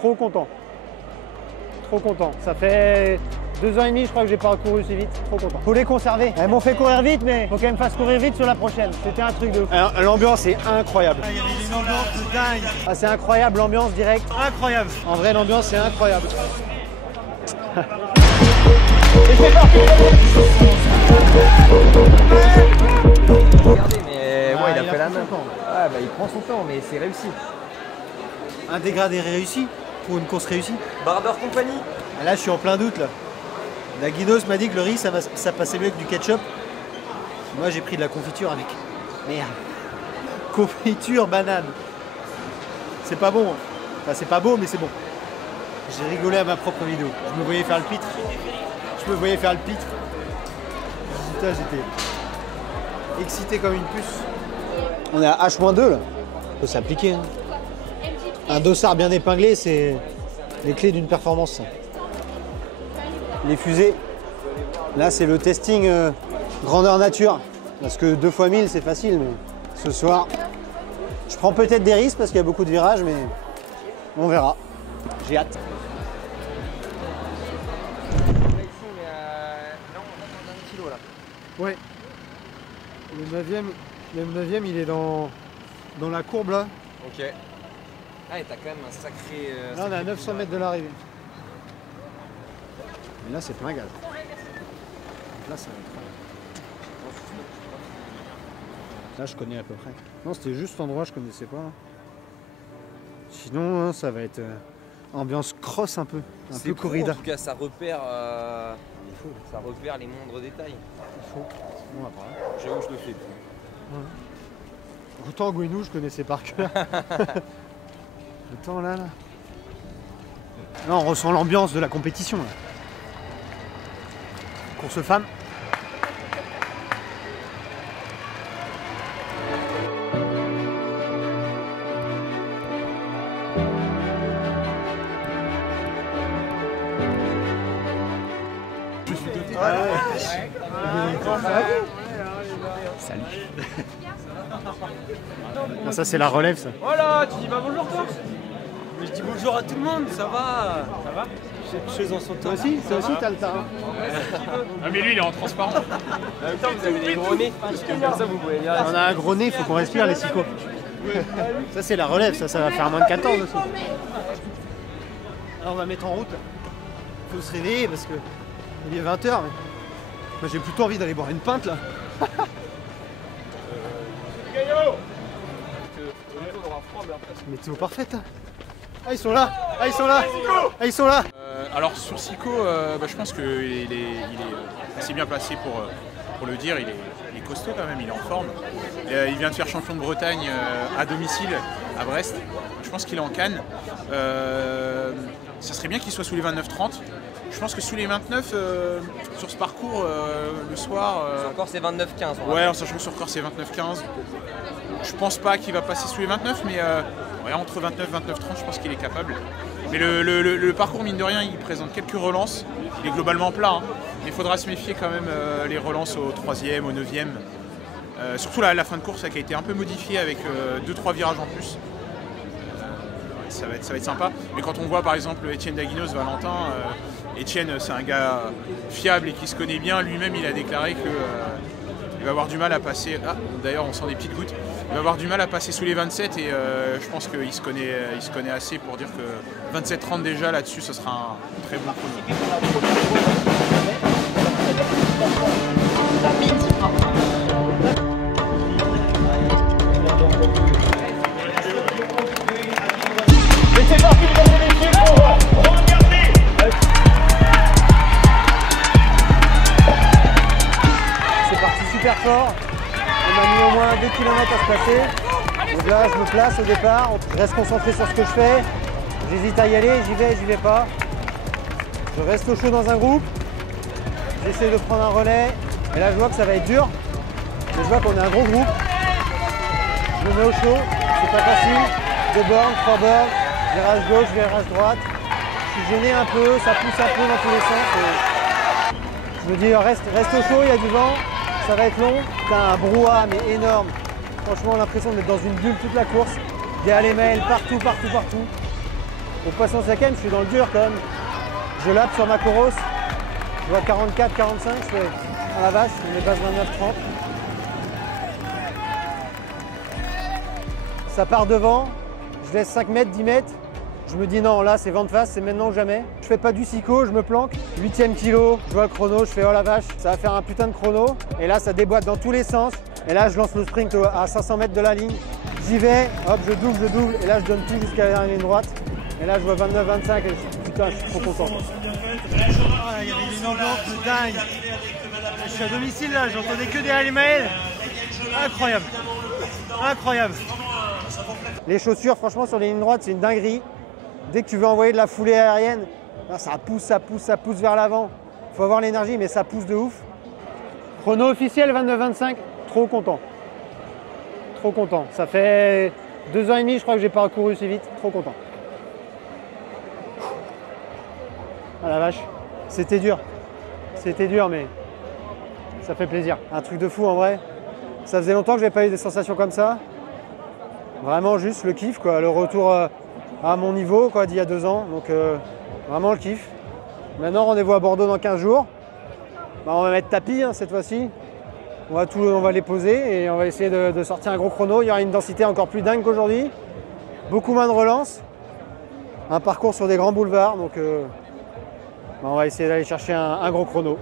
trop content. Trop content. Ça fait 2 ans et demi, je crois que j'ai pas couru aussi vite. Trop content. Faut les conserver. Elles m'ont fait courir vite, mais faut qu'elles me fassent courir vite sur la prochaine. C'était un truc de ouf. L'ambiance est incroyable. Il y avait une ambiance de dingue. Ah, c'est incroyable, l'ambiance directe. Incroyable. En vrai, l'ambiance, c'est incroyable. Regardez, mais ouais, il a fait la main. Ouais, bah, il prend son temps, mais c'est réussi. Un dégradé réussi pour une course réussie. Barber Company. Et là, je suis en plein doute là. La guideuse m'a dit que le riz, ça passait mieux que du ketchup. Moi, j'ai pris de la confiture avec. Merde. Confiture banane. C'est pas bon. Enfin, c'est pas beau, mais c'est bon. J'ai rigolé à ma propre vidéo. Je me voyais faire le pitre. Putain, j'étais excité comme une puce. On est à H-2 là. Faut s'appliquer. Hein. Un dossard bien épinglé, c'est les clés d'une performance. Ça. Les fusées. Là, c'est le testing grandeur nature. Parce que 2 x 1000, c'est facile, mais ce soir, je prends peut-être des risques parce qu'il y a beaucoup de virages, mais on verra. J'ai hâte. Ouais. Le 9e, il est dans la courbe là. Ok. Ah, et t'as quand même un sacré. Là, on est à 900 mètres de l'arrivée. Mais là, c'est plein gaz. Donc là, ça va être. Là, je connais à peu près. Non, c'était juste cet endroit, je connaissais pas. Sinon, hein, ça va être ambiance cross un peu corrida. En tout cas, ça repère. Ça repère les moindres détails. Il faut. Bon, après. J'avoue, je le fais. Ouais. Autant Gouinou, je connaissais par cœur. Autant là. Là, on ressent l'ambiance de la compétition. Là. Course femme. Salut. Non, ça c'est la relève ça. Voilà, tu dis bah bonjour toi. Mais je dis bonjour à tout le monde, ça va. Ça va. Je suis en son Toi aussi t'as le tas. Ah mais lui il est en transparent. En même temps vous avez des gros nez. Comme ça vous pouvez dire. On a un gros nez, il faut qu'on respire les psychos. Ça c'est la relève, ça va faire moins de 14 aussi. Alors on va mettre en route. Il faut se réveiller parce que il est 20h. Mais... moi j'ai plutôt envie d'aller boire une pinte là. Météo parfaite. Ah ils sont là. Ah ils sont là. Ah ils sont là. Alors sur Sico, je pense qu'il est assez bien placé pour le dire. Il est costaud quand même, il est en forme. Il vient de faire champion de Bretagne à domicile à Brest. Je pense qu'il est en Cannes. Ça serait bien qu'il soit sous les 29-30. Je pense que sous les 29, sur ce parcours, le soir... Son corps c'est 29-15. Ouais, en sachant que son corps c'est 29-15. Je pense pas qu'il va passer sous les 29, mais ouais, entre 29 et 29-30, je pense qu'il est capable. Mais le parcours, mine de rien, il présente quelques relances. Il est globalement plat, hein, mais il faudra se méfier quand même les relances au 3e, au 9e. Surtout la fin de course qui a été un peu modifiée avec 2-3 virages en plus. Ça va être sympa. Mais quand on voit par exemple Étienne Daguinos, Valentin, Étienne c'est un gars fiable et qui se connaît bien. Lui-même il a déclaré qu'il va avoir du mal à passer. Ah, d'ailleurs on sent des petites gouttes. Il va avoir du mal à passer sous les 27 et je pense qu'il se connaît assez pour dire que 27-30 déjà là-dessus ce sera un très bon chrono. C'est parti, mesdames et messieurs, pour regarder. C'est parti super fort. On a mis au moins 2 km à se passer. Donc là, je me place au départ. Je reste concentré sur ce que je fais. J'hésite à y aller, j'y vais pas. Je reste au chaud dans un groupe. J'essaie de prendre un relais. Et là, je vois que ça va être dur. Mais je vois qu'on est un gros groupe. Je me mets au chaud. C'est pas facile. 2 bornes, 3 bornes. Virage gauche, virage droite. Je suis gêné un peu, ça pousse un peu dans tous les sens. Et je me dis reste au chaud, il y a du vent, ça va être long. T'as un brouhaha mais énorme. Franchement l'impression d'être dans une bulle toute la course. Des allées-mails partout. Au poisson cinquième, je suis dans le dur quand même. Je lappe sur ma Coros. Je vois 44, 45, je fais à la vache, on dépasse 29, 30. Ça part devant, je laisse 5 mètres, 10 mètres. Je me dis non, là c'est vent de face, c'est maintenant ou jamais. Je fais pas du psycho, je me planque. 8e kilo, je vois le chrono, je fais oh la vache, ça va faire un putain de chrono. Et là ça déboîte dans tous les sens. Et là je lance le sprint à 500 mètres de la ligne. J'y vais, hop, je double. Et là je donne tout jusqu'à la dernière ligne droite. Et là je vois 29, 25 et putain, je suis trop content. Ah, il y avait une ambiance de dingue. Je suis à domicile là, j'entendais que derrière les mails. Incroyable. Incroyable. Les chaussures, franchement, sur les lignes droites, c'est une dinguerie. Dès que tu veux envoyer de la foulée aérienne, là, ça pousse vers l'avant. Il faut avoir l'énergie, mais ça pousse de ouf. Chrono officiel 29-25, trop content. Trop content. Ça fait 2 ans et demi, je crois que j'ai pas couru si vite. Trop content. Ah la vache, c'était dur. C'était dur, mais ça fait plaisir. Un truc de fou en vrai. Ça faisait longtemps que je n'avais pas eu des sensations comme ça. Vraiment juste le kiff, quoi. Le retour à mon niveau quoi, d'il y a 2 ans. Donc vraiment le kiff. Maintenant, rendez-vous à Bordeaux dans 15 jours. Bah, on va mettre tapis hein, cette fois-ci. On va les poser et on va essayer de sortir un gros chrono. Il y aura une densité encore plus dingue qu'aujourd'hui. Beaucoup moins de relance. Un parcours sur des grands boulevards. Donc on va essayer d'aller chercher un gros chrono.